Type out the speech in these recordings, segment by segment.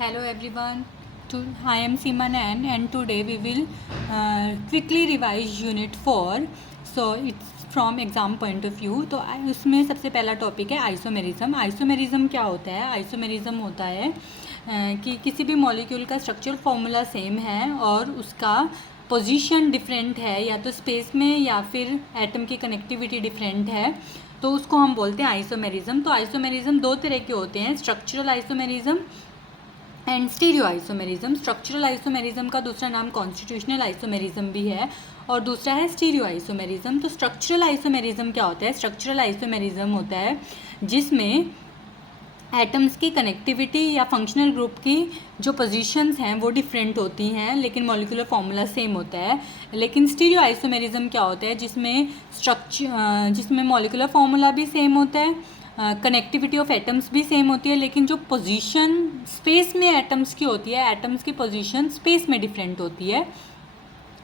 Hello everyone. I am Seema Nayan and today we will quickly revise Unit 4. So it's from exam point of view. तो उसमें सबसे पहला topic है isomerism. Isomerism क्या होता है? आइसोमेरिज्म होता है कि किसी भी मॉलिक्यूल का स्ट्रक्चरल फॉर्मूला सेम है और उसका पोजीशन डिफरेंट है, या तो स्पेस में या फिर एटम की कनेक्टिविटी डिफरेंट है, तो उसको हम बोलते हैं आइसोमेरिज्म. तो आइसोमेरिज्म दो तरह के होते हैं, structural isomerism and stereo isomerism. Structural isomerism का दूसरा नाम कॉन्स्टिट्यूशनल आइसोमेरिज्म भी है और दूसरा है स्टीरियो आइसोमेरिज्म. तो स्ट्रक्चरल आइसोमेरिज्म क्या होता है? स्ट्रक्चरल आइसोमेरिज्म होता है जिसमें एटम्स की कनेक्टिविटी या फंक्शनल ग्रुप की जो पोजीशंस हैं वो डिफरेंट होती हैं, लेकिन मॉलिक्यूलर फार्मूला सेम होता है. लेकिन स्टीरियो आइसोमेरिज्म क्या होता है? जिसमें मॉलिक्यूलर फार्मूला भी सेम होता है, कनेक्टिविटी ऑफ एटम्स भी सेम होती है, लेकिन जो पोजीशन स्पेस में एटम्स की होती है, एटम्स की पोजीशन स्पेस में डिफरेंट होती है,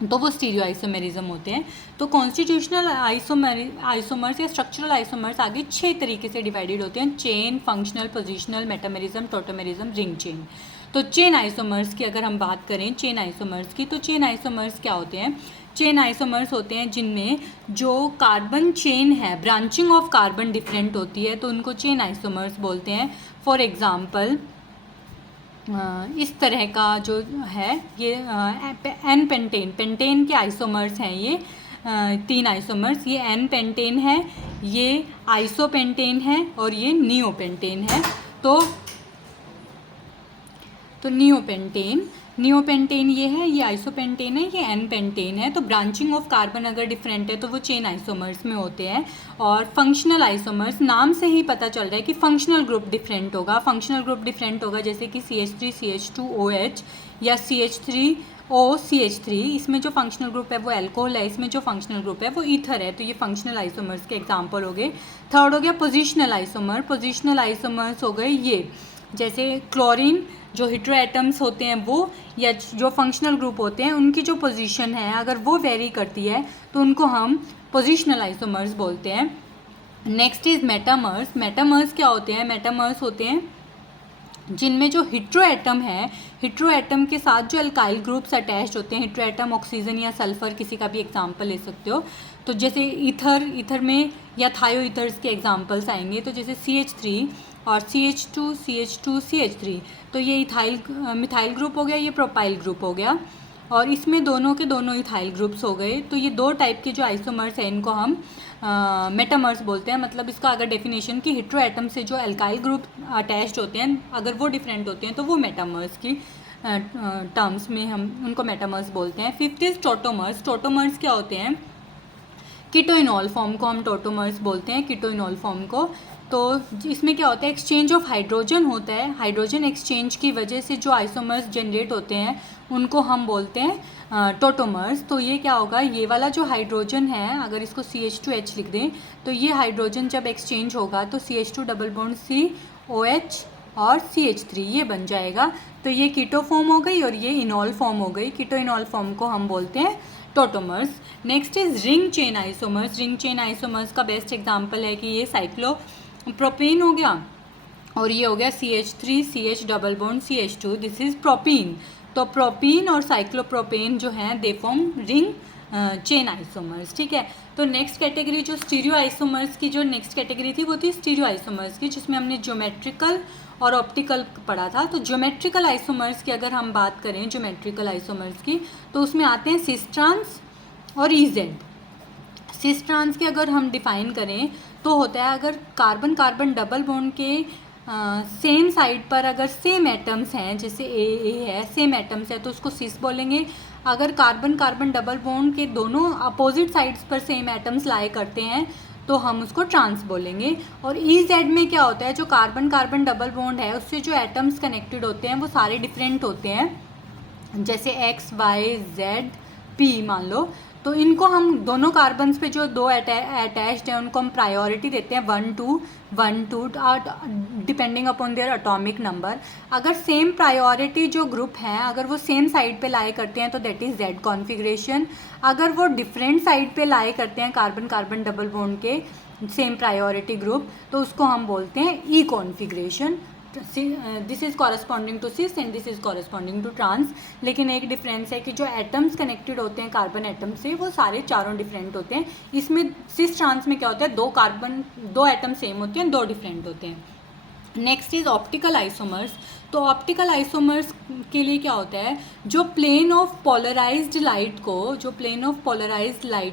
तो वो स्टीरियो आइसोमेरिज्म होते हैं. तो कॉन्स्टिट्यूशनल आइसोमर्स या स्ट्रक्चरल आइसोमर्स आगे 6 तरीके से डिवाइडेड होते हैं: chain, functional, positional, metamerism, tautomerism, ring chain. तो चेन आइसोमर्स की अगर हम बात करें, चेन आइसोमर्स की, तो चेन आइसोमर्स क्या होते हैं? चेन आइसोमर्स होते हैं जिनमें जो कार्बन चेन है, ब्रांचिंग ऑफ कार्बन डिफरेंट होती है, तो उनको चेन आइसोमर्स बोलते हैं. फॉर एग्जाम्पल इस तरह का जो है ये एन पेंटेन के आइसोमर्स हैं. ये 3 आइसोमर्स, ये एन पेंटेन है, ये आइसोपेंटेन है और ये नियोपेंटेन है. तो नियोपेंटेन ये है, ये आइसोपेंटेन है, ये एन पेंटेन है. तो ब्रांचिंग ऑफ कार्बन अगर डिफरेंट है तो वो चेन आइसोमर्स में होते हैं. और फंक्शनल आइसोमर्स, नाम से ही पता चल रहा है कि फंक्शनल ग्रुप डिफरेंट होगा. फंक्शनल ग्रुप डिफरेंट होगा जैसे कि CH3CH2OH या CH3OCH3. इसमें जो फंक्शनल ग्रुप है वो एल्कोहल है, इसमें जो फंक्शनल ग्रुप है वो ईथर है. तो ये फंक्शनल आइसोमर्स के एग्जाम्पल हो गए. थर्ड हो गया पोजिशनल आइसोमर. पोजिशनल आइसोमर्स हो गए ये, जैसे क्लोरीन, जो हेटेरो एटम्स होते हैं वो, या जो फंक्शनल ग्रुप होते हैं उनकी जो पोजीशन है अगर वो वेरी करती है तो उनको हम पोजिशनल आइसोमर्स बोलते हैं. Next is metamers. मेटामर्स क्या होते हैं? मेटामर्स होते हैं जिनमें जो हेटेरो एटम है, हेटेरो एटम के साथ जो अल्काइल ग्रुप्स अटैच्ड होते हैं, हेटेरो एटम ऑक्सीजन या सल्फर, किसी का भी एग्जांपल ले सकते हो. तो जैसे ईथर में या थायो ईथर्स के एग्जांपल्स आएंगे. तो जैसे CH3 और CH2CH2CH3, तो ये मिथाइल ग्रुप हो गया, ये प्रोपाइल ग्रुप हो गया, और इसमें दोनों के दोनों इथाइल ग्रुप्स हो गए. तो ये 2 टाइप के जो आइसोमर्स हैं इनको हम मेटामर्स बोलते हैं. मतलब इसका अगर डेफिनेशन कि हेटेरो एटम से जो अल्काइल ग्रुप अटैच्ड होते हैं अगर वो डिफरेंट होते हैं तो वो मेटामर्स की टर्म्स में हम उनको मेटामर्स बोलते हैं. Fifth is tautomers. टोटोमर्स क्या होते हैं? कीटोइनॉल फॉर्म को हम टोटोमर्स बोलते हैं, कीटोइनॉल फॉर्म को. तो इसमें क्या होता है? एक्सचेंज ऑफ हाइड्रोजन होता है. हाइड्रोजन एक्सचेंज की वजह से जो आइसोमर्स जनरेट होते हैं उनको हम बोलते हैं टोटोमर्स. तो ये क्या होगा? ये वाला जो हाइड्रोजन है, अगर इसको CH2H लिख दें तो ये हाइड्रोजन जब एक्सचेंज होगा तो CH2 डबल बॉन्ड COH और CH3 ये बन जाएगा. तो ये कीटो फॉर्म हो गई और ये इनॉल फॉर्म हो गई. कीटो इनॉल फॉर्म को हम बोलते हैं tautomers. Next is ring chain isomers. Ring chain isomers का बेस्ट एग्जांपल है कि ये साइक्लोप्रोपेन हो गया और ये हो गया CH3CH double bond CH2, this is propene. तो प्रोपीन और साइक्लोप्रोपेन जो हैं they form ring chain isomers. ठीक है. तो नेक्स्ट कैटेगरी जो स्टीरियो आइसोमर्स की जो नेक्स्ट कैटेगरी थी वो थी स्टीरियो आइसोमर्स की, जिसमें हमने ज्योमेट्रिकल और ऑप्टिकल पढ़ा था. तो ज्योमेट्रिकल आइसोमर्स की अगर हम बात करें, ज्योमेट्रिकल आइसोमर्स की, तो उसमें आते हैं सिस ट्रांस और EZ. सिस ट्रांस की अगर हम डिफाइन करें तो होता है अगर कार्बन कार्बन डबल बॉन्ड के सेम साइड पर अगर सेम एटम्स हैं, जैसे ए है, सेम एटम्स है तो उसको सिस बोलेंगे. अगर कार्बन कार्बन डबल बॉन्ड के दोनों अपोजिट साइड्स पर सेम एटम्स लाए करते हैं तो हम उसको ट्रांस बोलेंगे. और EZ में क्या होता है? जो कार्बन कार्बन डबल बॉन्ड है उससे जो एटम्स कनेक्टेड होते हैं वो सारे डिफरेंट होते हैं, जैसे X Y Z P मान लो. तो इनको हम दोनों कार्बन्स पे जो 2 अटैच्ड हैं उनको हम प्रायोरिटी देते हैं 1 2 depending upon their atomic number. अगर सेम प्रायोरिटी जो ग्रुप हैं अगर वो सेम साइड पे लाई करते हैं तो दैट इज़ Z कॉन्फिगरेशन. अगर वो डिफरेंट साइड पे लाई करते हैं कार्बन कार्बन डबल बॉन्ड के सेम प्रायोरिटी ग्रुप तो उसको हम बोलते हैं E configuration. This is corresponding to cis and this is corresponding to trans. लेकिन एक डिफरेंस है कि जो एटम्स कनेक्टेड होते हैं कार्बन एटम से वो सारे चारों डिफरेंट होते हैं। इसमें सिस ट्रांस में क्या होता है, दो एटम सेम होते हैं, दो डिफरेंट होते हैं। Next is optical isomers. तो ऑप्टिकल आइसोमर्स के लिए क्या होता है, जो प्लेन ऑफ पोलराइज्ड लाइट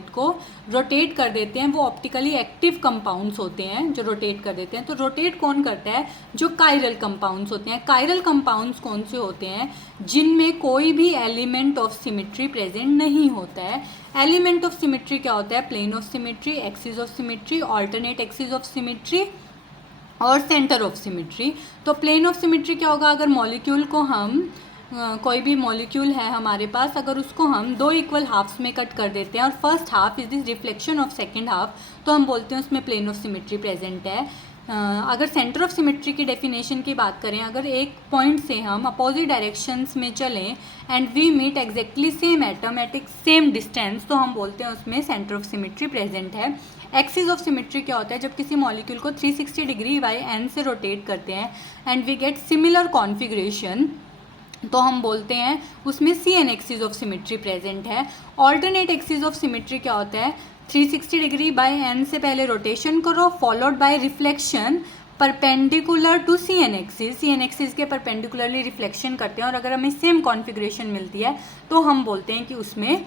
को रोटेट कर देते हैं वो ऑप्टिकली एक्टिव कंपाउंड्स होते हैं जो रोटेट कर देते हैं। तो रोटेट कौन करता है, जो कायरल कंपाउंड्स होते हैं। कायरल कंपाउंड्स कौन से होते हैं, जिनमें कोई भी एलिमेंट ऑफ सिमेट्री प्रेजेंट नहीं होता है। एलिमेंट ऑफ सिमेट्री क्या होता है, plane of symmetry, axis of symmetry, alternate axis of symmetry और सेंटर ऑफ सिमेट्री। तो प्लेन ऑफ सिमेट्री क्या होगा, अगर मॉलिक्यूल को हम कोई भी मॉलिक्यूल है हमारे पास, अगर उसको हम दो इक्वल हाफ्स में कट कर देते हैं और first half is this reflection of second half, तो हम बोलते हैं उसमें प्लेन ऑफ सिमेट्री प्रेजेंट है। अगर सेंटर ऑफ सिमेट्री की डेफिनेशन की बात करें, अगर एक पॉइंट से हम अपोजिट डायरेक्शंस में चलें and we meet exactly same atom at एक सेम डिस्टेंस, तो हम बोलते हैं उसमें सेंटर ऑफ सिमेट्री प्रेजेंट है। एक्सिस ऑफ सिमेट्री क्या होता है, जब किसी मॉलिक्यूल को 360 डिग्री बाई एन से रोटेट करते हैं and we get similar configuration, तो हम बोलते हैं उसमें C n axis of symmetry present है। ऑल्टरनेट एक्सिस ऑफ सिमेट्री क्या होता है, 360 डिग्री बाई एन से पहले रोटेशन करो followed by reflection perpendicular to C n axis के परपेंडिकुलरली रिफ्लेक्शन करते हैं और अगर हमें सेम कॉन्फिगरेशन मिलती है तो हम बोलते हैं कि उसमें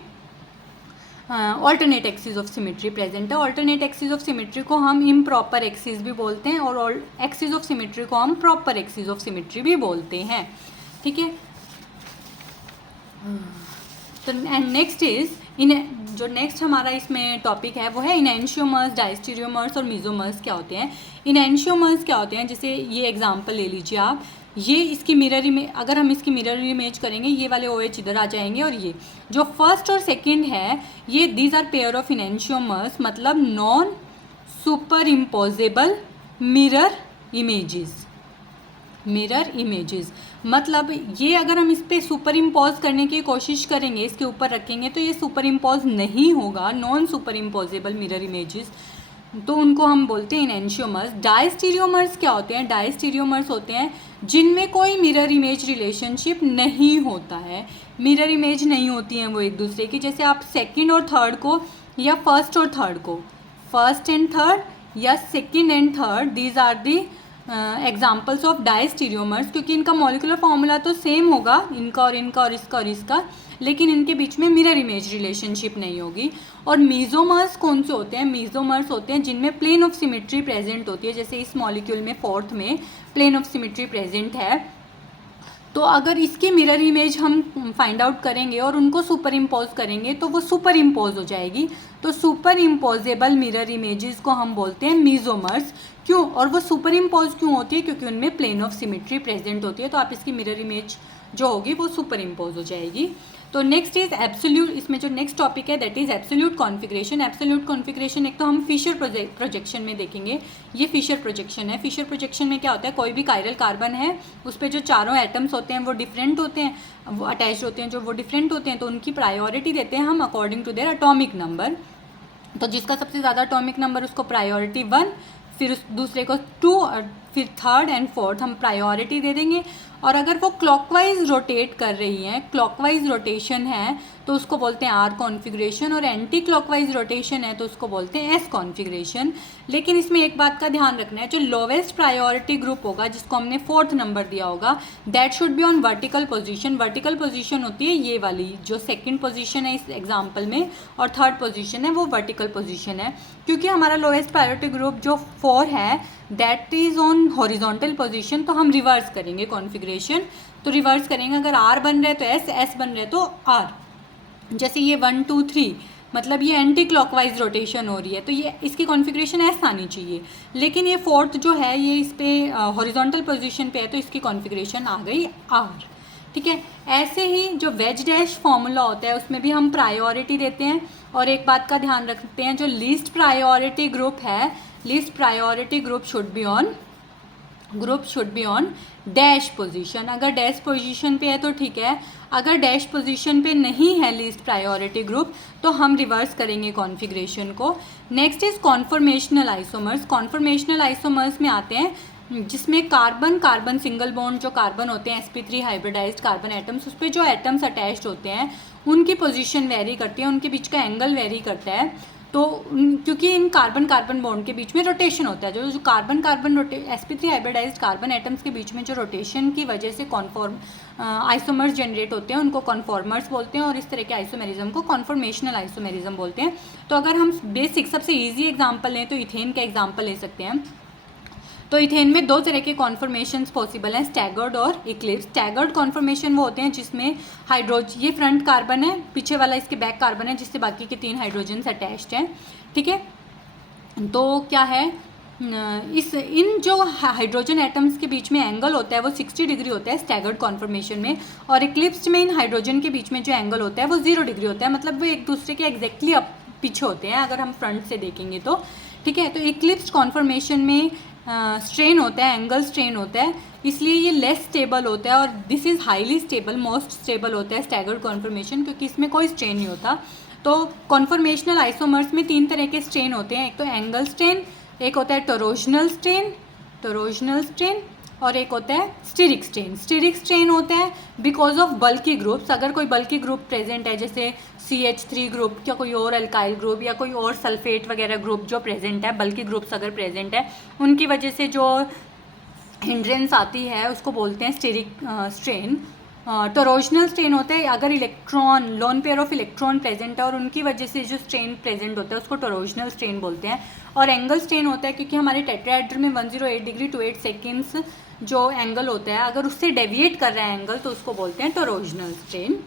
alternate axis of symmetry present है। ऑल्टरनेट एक्सिस ऑफ सिमेट्री को हम इम्प्रॉपर एक्सिस भी बोलते हैं और एक्सिस ऑफ सिमेट्री को हम प्रॉपर एक्सिस ऑफ सिमेट्री भी बोलते हैं, ठीक है। तो एंड नेक्स्ट इज जो नेक्स्ट हमारा इसमें टॉपिक है वो है इनएंशियोमर्स, डायस्टीरियोमर्स और मीजोमर्स क्या होते हैं। इनएंशियोमर्स क्या होते हैं, जैसे ये एग्जांपल ले लीजिए आप, ये इसकी मिरर इमेज, अगर हम इसकी मिरर इमेज करेंगे ये वाले OH इधर आ जाएंगे और ये जो फर्स्ट और सेकंड है ये दीज आर पेयर ऑफ इनएंशियोमर्स, मतलब non super imposable mirror images. मतलब ये अगर हम इस पर सुपर इम्पोज करने की कोशिश करेंगे, इसके ऊपर रखेंगे तो ये सुपर इम्पोज नहीं होगा, non super imposable mirror images, तो उनको हम बोलते हैं इनएंशियोमर्स। डायस्टीरियोमर्स क्या होते हैं, डायस्टीरियोमर्स होते हैं जिनमें कोई मिरर इमेज रिलेशनशिप नहीं होता है, मिरर इमेज नहीं होती हैं वो एक दूसरे की। जैसे आप सेकंड और थर्ड को या फर्स्ट और थर्ड को, फर्स्ट एंड थर्ड या second and third, these are the examples of diastereomers, क्योंकि इनका मॉलिक्यूलर फॉर्मूला तो सेम होगा, इनका और इनका और इसका और इसका, लेकिन इनके बीच में मिरर इमेज रिलेशनशिप नहीं होगी। और मीजोमर्स कौन से होते हैं, मीजोमर्स होते हैं जिनमें प्लेन ऑफ सिमेट्री प्रेजेंट होती है, जैसे इस मॉलिक्यूल में फोर्थ में प्लेन ऑफ सिमेट्री प्रेजेंट है। तो अगर इसकी मिरर इमेज हम फाइंड आउट करेंगे और उनको सुपर इम्पोज करेंगे तो वो सुपर इम्पोज हो जाएगी। तो सुपर इम्पोजेबल मिरर इमेजेस को हम बोलते हैं मीजोमर्स। क्यों, और वो सुपर इम्पोज क्यों होती है, क्योंकि उनमें प्लेन ऑफ सिमेट्री प्रेजेंट होती है, तो आप इसकी मिरर इमेज जो होगी वो सुपर इम्पोज हो जाएगी। तो नेक्स्ट इज एब्सोल्यूट, इसमें जो नेक्स्ट टॉपिक है that is absolute configuration. Absolute configuration एक तो हम फिशर प्रोजेक्शन में देखेंगे, ये फिशर प्रोजेक्शन है। फिशर प्रोजेक्शन में क्या होता है, कोई भी कायरल कार्बन है उस पर जो चारों एटम्स होते हैं वो डिफरेंट होते हैं, वो अटैच होते हैं, जो वो डिफरेंट होते हैं तो उनकी प्रायोरिटी देते हैं हम according to their atomic number. तो जिसका सबसे ज़्यादा एटॉमिक नंबर उसको प्रायोरिटी 1, फिर उस दूसरे को 2 और फिर थर्ड एंड फोर्थ हम प्रायोरिटी दे देंगे। और अगर वो क्लॉकवाइज रोटेट कर रही हैं, क्लॉकवाइज रोटेशन है तो उसको बोलते हैं आर कॉन्फिगरेशन, और एंटी क्लॉकवाइज रोटेशन है तो उसको बोलते हैं एस कॉन्फिगरेशन। लेकिन इसमें एक बात का ध्यान रखना है, जो लोवेस्ट प्रायोरिटी ग्रुप होगा जिसको हमने 4th नंबर दिया होगा that should be on vertical position. Vertical position होती है ये वाली, जो सेकंड पोजीशन है इस एग्जाम्पल में और थर्ड पोजीशन है वो वर्टिकल पोजीशन है, क्योंकि हमारा लोवेस्ट प्रायोरिटी ग्रुप जो 4 है that is on horizontal position. तो हम रिवर्स करेंगे कॉन्फिगरेशन, तो रिवर्स करेंगे, अगर आर बन रहे तो एस, एस बन रहे तो आर। जैसे ये 1 2 3 मतलब ये एंटी क्लॉकवाइज रोटेशन हो रही है तो ये इसकी कॉन्फ़िगरेशन ऐसा आनी चाहिए, लेकिन ये 4th जो है ये इस पर हॉरिजॉन्टल पोजीशन पे है तो इसकी कॉन्फ़िगरेशन आ गई आर, ठीक है। ऐसे ही जो वेज डैश फॉर्मूला होता है उसमें भी हम प्रायोरिटी देते हैं, और एक बात का ध्यान रखते हैं, जो लीस्ट प्रायोरिटी ग्रुप है, least priority group should be on dash position. अगर डैश पोजीशन पे है तो ठीक है, अगर डैश पोजीशन पे नहीं है लीस्ट प्रायोरिटी ग्रुप तो हम रिवर्स करेंगे कॉन्फ़िगरेशन को। Next is conformational isomers. Conformational isomers में आते हैं जिसमें कार्बन कार्बन सिंगल बॉन्ड जो कार्बन होते हैं sp3 हाइब्रिडाइज्ड कार्बन एटम्स, उस पर जो एटम्स अटैच्ड होते हैं उनकी पोजीशन वेरी करती है, उनके बीच का एंगल वेरी करता है। तो क्योंकि इन कार्बन कार्बन बॉन्ड के बीच में रोटेशन होता है, जो carbon carbon sp3 hybridised carbon atoms के बीच में जो रोटेशन की वजह से कॉन्फॉर्म आइसोमर्स जनरेट होते हैं उनको कॉन्फॉर्मर्स बोलते हैं, और इस तरह के आइसोमेरिज्म को कॉन्फॉर्मेशनल आइसोमेरिज्म बोलते हैं। तो अगर हम बेसिक सबसे ईजी एग्जाम्पल लें तो इथेन का एग्जाम्पल ले सकते हैं। तो इथेन में दो तरह के कॉन्फॉर्मेशंस पॉसिबल हैं, स्टैगर्ड और इक्लिप्स। स्टैगर्ड कॉन्फॉर्मेशन वो होते हैं जिसमें ये फ्रंट कार्बन है, पीछे वाला इसके बैक कार्बन है, जिससे बाकी के 3 हाइड्रोजन्स अटैच्ड हैं, ठीक है। तो क्या है, इन जो हाइड्रोजन एटम्स के बीच में एंगल होता है वो 60 डिग्री होता है स्टैगर्ड कॉन्फॉर्मेशन में, और इक्लिप्स में इन हाइड्रोजन के बीच में जो एंगल होता है वो 0 डिग्री होता है, मतलब वो एक दूसरे के एग्जैक्टली पीछे होते हैं अगर हम फ्रंट से देखेंगे तो, ठीक है। तो इक्लिप्स कॉन्फॉर्मेशन में स्ट्रेन होता है, एंगल स्ट्रेन होता है, इसलिए ये लेस स्टेबल होता है, और this is highly stable, most stable होता है स्टैगर्ड कॉन्फॉर्मेशन, क्योंकि इसमें कोई स्ट्रेन नहीं होता। तो कॉन्फॉर्मेशनल आइसोमर्स में 3 तरह के स्ट्रेन होते हैं, एक तो एंगल स्ट्रेन, एक होता है टोरोजनल स्ट्रेन, और एक होता है स्टीरिक स्ट्रेन। स्टीरिक स्ट्रेन होता है बिकॉज ऑफ बल्की ग्रुप्स, अगर कोई बल्की ग्रुप प्रेजेंट है जैसे CH3 ग्रुप या कोई और अल्काइल ग्रुप या कोई और सल्फेट वगैरह ग्रुप जो प्रेजेंट है, बल्की ग्रुप्स अगर प्रेजेंट है, उनकी वजह से जो हिंड्रेंस आती है उसको बोलते हैं स्टीरिक स्ट्रेन। टोरोजनल स्ट्रेन होता है अगर electron, lone pair of electron present है और उनकी वजह से जो स्ट्रेन प्रेजेंट होता है उसको टोरोजनल स्ट्रेन बोलते हैं। और एंगल स्ट्रेन होता है क्योंकि हमारे टेट्राहेड्रल में 108 डिग्री टू 8 सेकेंड्स जो एंगल होता है, अगर उससे डेविएट कर रहा है एंगल तो उसको बोलते हैं टोरोजनल स्ट्रेन,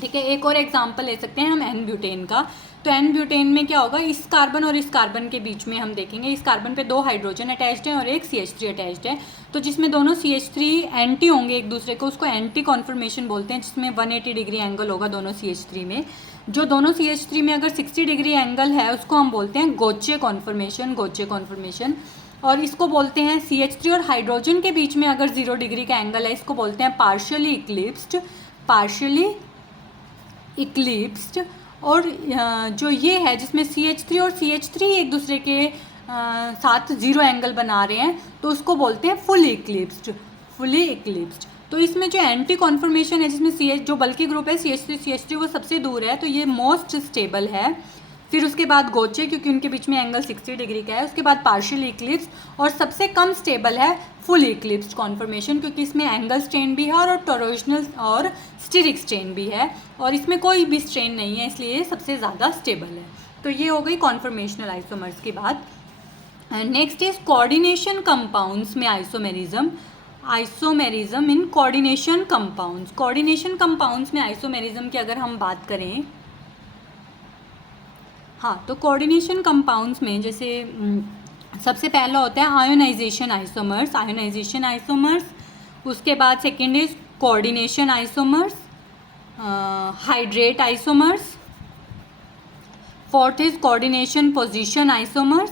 ठीक है। एक और एग्जांपल ले सकते हैं हम एन ब्यूटेन का। तो एन ब्यूटेन में क्या होगा, इस कार्बन और इस कार्बन के बीच में हम देखेंगे, इस कार्बन पे 2 हाइड्रोजन अटैच्ड हैं और एक CH3 अटैच्ड है, तो जिसमें दोनों CH3 एंटी होंगे एक दूसरे को, उसको एंटी कॉन्फॉर्मेशन बोलते हैं, जिसमें 180 डिग्री एंगल होगा दोनों CH3 में। जो दोनों CH3 में अगर 60 डिग्री एंगल है उसको हम बोलते हैं गोचे कॉन्फॉर्मेशन, और इसको बोलते हैं CH3 और हाइड्रोजन के बीच में अगर 0 डिग्री का एंगल है इसको बोलते हैं पार्शियली इक्लिप्स्ड। और जो ये है जिसमें CH3 और CH3 एक दूसरे के साथ 0 एंगल बना रहे हैं तो उसको बोलते हैं फुली इक्लिप्स्ड। तो इसमें जो एंटी कॉन्फॉर्मेशन है जिसमें जो बल्कि ग्रुप है CH3 वो सबसे दूर है, तो ये मोस्ट स्टेबल है। फिर उसके बाद गोचे क्योंकि उनके बीच में एंगल 60 डिग्री का है, उसके बाद पार्शियली इक्लिप्स, और सबसे कम स्टेबल है फुली इक्लिप्स्ड कॉन्फॉर्मेशन क्योंकि इसमें एंगल स्ट्रेन भी है और टोरोजनल और स्टीरिक स्ट्रेन भी है, और इसमें कोई भी स्ट्रेन नहीं है, इसलिए ये सबसे ज़्यादा स्टेबल है। तो ये हो गई कॉन्फॉर्मेशनल आइसोमर्स की बात। नेक्स्ट इज कोऑर्डिनेशन कंपाउंड्स में आइसोमेरिज्म इन कोऑर्डिनेशन कंपाउंड्स में आइसोमेरिज्म की अगर हम बात करें, हाँ, तो कोऑर्डिनेशन कंपाउंड्स में जैसे सबसे पहला होता है आयोनाइजेशन आइसोमर्स, उसके बाद second is coordination isomers, hydrate isomers, fourth is coordination position isomers,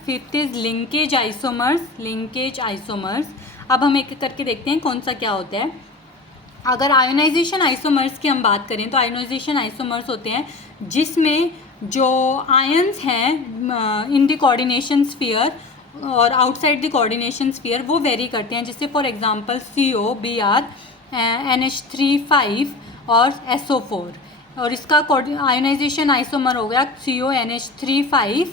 fifth is linkage isomers. अब हम एक एक करके देखते हैं कौन सा क्या होता है। अगर आयोनाइजेशन आइसोमर्स की हम बात करें तो आयोनाइजेशन आइसोमर्स होते हैं जिसमें जो आयंस हैं इन द कोऑर्डिनेशन स्फीयर और आउटसाइड द कोऑर्डिनेशन स्फीयर वो वेरी करते हैं, जैसे for example CO, Br, NH3 और SO4, और इसका आयोनाइजेशन आइसोमर हो गया CO NH3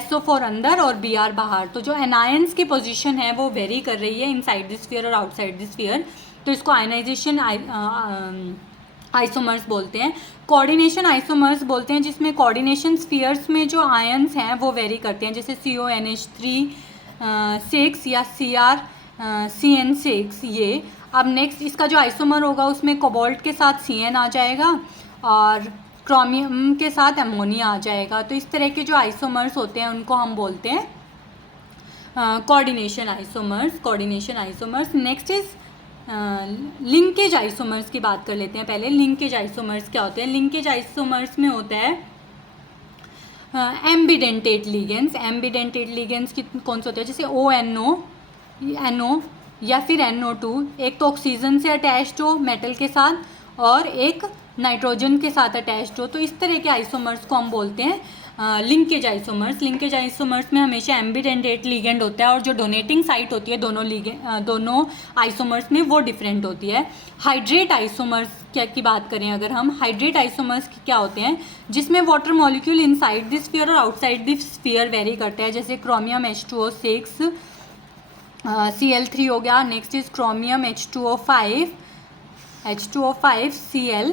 SO4 अंदर और Br बाहर। तो जो एनायंस की पोजीशन है वो वेरी कर रही है इनसाइड द स्फीयर और आउटसाइड द स्फीयर, तो इसको आयोनाइजेशन आइसोमर्स बोलते हैं। कोऑर्डिनेशन आइसोमर्स बोलते हैं जिसमें कोऑर्डिनेशन स्फीयर्स में जो आयंस हैं वो वेरी करते हैं, जैसे CO NH3 6 या Cr CN6 ये। अब नेक्स्ट इसका जो आइसोमर होगा उसमें कोबाल्ट के साथ CN आ जाएगा और क्रोमियम के साथ अमोनिया आ जाएगा। तो इस तरह के जो आइसोमर्स होते हैं उनको हम बोलते हैं coordination isomers. Next is linkage isomers की बात कर लेते हैं पहले। लिंकेज आइसोमर्स क्या होते हैं? लिंकेज आइसोमर्स में होता है एम्बिडेंटेट लिगेंड्स की कौन से होते हैं, जैसे NO या फिर NO2, एक तो ऑक्सीजन से अटैच्ड हो मेटल के साथ और एक नाइट्रोजन के साथ अटैच्ड हो, तो इस तरह के आइसोमर्स को हम बोलते हैं लिंकेज आइसोमर्स। लिंकेज आइसोमर्स में हमेशा एम्बिडेंटेट लिगेंड होता है और जो डोनेटिंग साइट होती है दोनों आइसोमर्स में वो डिफरेंट होती है। हाइड्रेट आइसोमर्स की बात करें अगर हम, हाइड्रेट आइसोमर्स क्या होते हैं जिसमें water molecule inside the sphere और आउटसाइड द स्फीयर वेरी करता है, जैसे क्रोमियम H2O6 Cl3 हो गया। Next is chromium H2O5 Cl,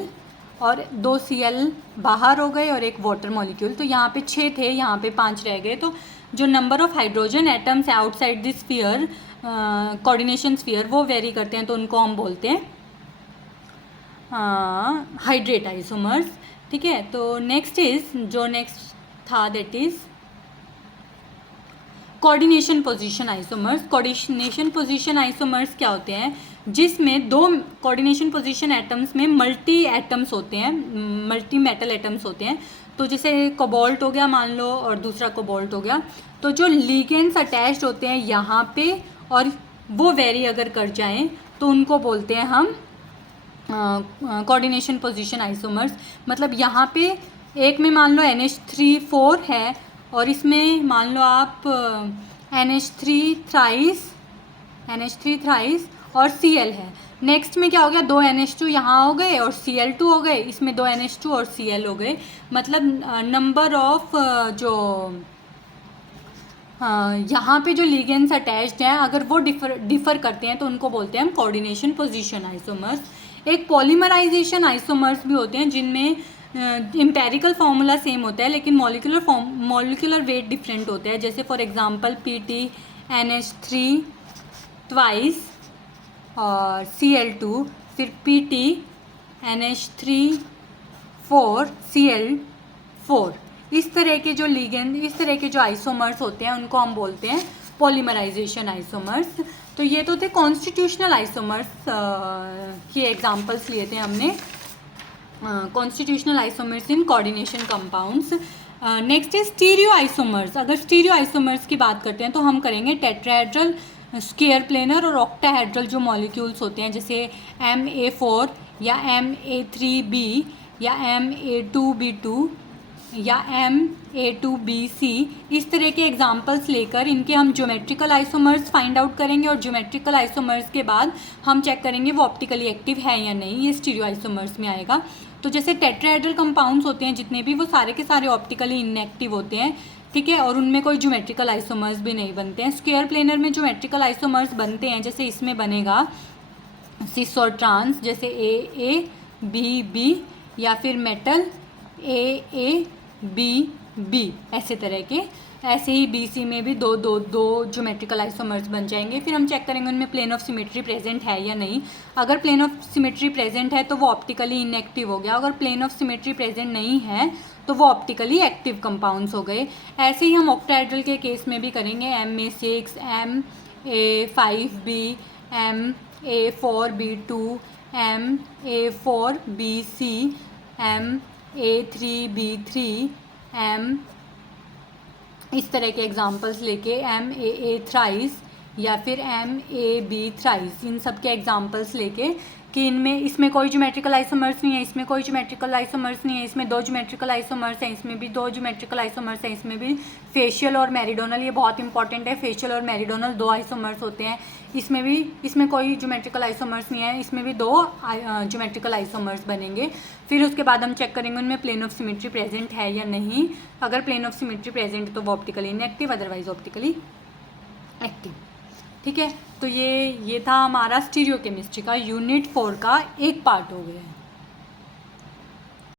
और 2 Cl बाहर हो गए और एक वाटर मॉलिक्यूल। तो यहाँ पे 6 थे, यहाँ पे 5 रह गए। तो जो नंबर ऑफ हाइड्रोजन एटम्स है outside the sphere, coordination sphere, वो वेरी करते हैं, तो उनको हम बोलते हैं हाइड्रेट आइसोमर्स। ठीक है, तो नेक्स्ट था that is coordination position isomers. Coordination position isomers क्या होते हैं जिसमें 2 कोऑर्डिनेशन पोजीशन एटम्स में मल्टी एटम्स होते हैं, मल्टी मेटल एटम्स होते हैं। तो जैसे कोबाल्ट हो गया मान लो और दूसरा कोबाल्ट हो गया, तो जो लिगेंड्स अटैच्ड होते हैं यहाँ पे और वो वेरी अगर कर जाएं तो उनको बोलते हैं हम कोऑर्डिनेशन पोजीशन आइसोमर्स। मतलब यहाँ पे एक में मान लो NH3 4 है और इसमें मान लो आप NH3 थ्राइस और Cl है। नेक्स्ट में क्या हो गया, 2 NH2 यहाँ हो गए और Cl2 हो गए, इसमें 2 NH2 और Cl हो गए। मतलब नंबर ऑफ जो यहाँ पे जो लिगेंड्स अटैच्ड हैं अगर वो डिफर करते हैं तो उनको बोलते हैं हम कोऑर्डिनेशन पोजीशन आइसोमर्स। एक पॉलीमराइजेशन आइसोमर्स भी होते हैं जिनमें एम्पेरिकल फार्मूला सेम होता है लेकिन मॉलिक्यूलर वेट डिफरेंट होता है। जैसे for example PT NH3 twice और Cl2, फिर PT NH3 4 Cl4। इस तरह के जो लिगेंड, इस तरह के जो आइसोमर्स होते हैं उनको हम बोलते हैं पॉलीमराइजेशन आइसोमर्स। तो ये तो थे कॉन्स्टिट्यूशनल आइसोमर्स की एग्जांपल्स लिए थे हमने, constitutional isomers in coordination compounds. Next is stereo isomers. अगर स्टीरियो आइसोमर्स की बात करते हैं तो हम करेंगे टेट्राहेड्रल, स्क्वायर प्लेनर और ऑक्टाहेड्रल जो मॉलिक्यूल्स होते हैं जैसे Ma4 या Ma3b या Ma2b2 या Ma2bc, इस तरह के एग्जांपल्स लेकर इनके हम ज्योमेट्रिकल आइसोमर्स फाइंड आउट करेंगे और ज्योमेट्रिकल आइसोमर्स के बाद हम चेक करेंगे वो ऑप्टिकली एक्टिव है या नहीं, ये स्टीरियो आइसोमर्स में आएगा। तो जैसे टेट्राहेड्रल कंपाउंड्स होते हैं जितने भी, वो सारे के सारे ऑप्टिकली इनएक्टिव होते हैं, ठीक है, और उनमें कोई ज्योमेट्रिकल आइसोमर्स भी नहीं बनते हैं। स्क्वायर प्लेनर में ज्योमेट्रिकल आइसोमर्स बनते हैं, जैसे इसमें बनेगा सिस और ट्रांस, जैसे AA, BB, या फिर मेटल AA, BB, ऐसे तरह के। ऐसे ही BC में भी दो ज्योमेट्रिकल आइसोमर्स बन जाएंगे। फिर हम चेक करेंगे उनमें प्लेन ऑफ सिमेट्री प्रेजेंट है या नहीं। अगर प्लेन ऑफ सिमेट्री प्रेजेंट है तो वो ऑप्टिकली इनएक्टिव हो गया, अगर प्लेन ऑफ सिमेट्री प्रेजेंट नहीं है तो वो ऑप्टिकली एक्टिव कंपाउंड्स हो गए। ऐसे ही हम ऑक्टाहेड्रल के केस में भी करेंगे, Ma6, Ma5b, Ma4b2, Ma4bc, Ma3b3, इस तरह के एग्जांपल्स लेके MAA थ्राइस या फिर MAB थ्राइस, इन सब के एग्जांपल्स लेके कि इनमें, इसमें कोई ज्योमेट्रिकल आइसोमर्स नहीं है, इसमें कोई ज्योमेट्रिकल आइसोमर्स नहीं है, इसमें 2 ज्योमेट्रिकल आइसोमर्स हैं, इसमें भी 2 ज्योमेट्रिकल आइसोमर्स हैं, इसमें भी फेशियल और मेरिडोनल, ये बहुत इंपॉर्टेंट है, फेशियल और मेरिडोनल 2 आइसोमर्स होते हैं। इसमें कोई ज्योमेट्रिकल आइसोमर्स नहीं है, इसमें भी 2 ज्योमेट्रिकल आइसोमर्स बनेंगे। फिर उसके बाद हम चेक करेंगे उनमें प्लेन ऑफ सिमेट्री प्रेजेंट है या नहीं। अगर प्लेन ऑफ सिमेट्री प्रेजेंट है तो वो optically inactive, otherwise optically active. ठीक है, तो ये था हमारा स्टीरियो केमिस्ट्री का यूनिट 4 का एक पार्ट हो गया है।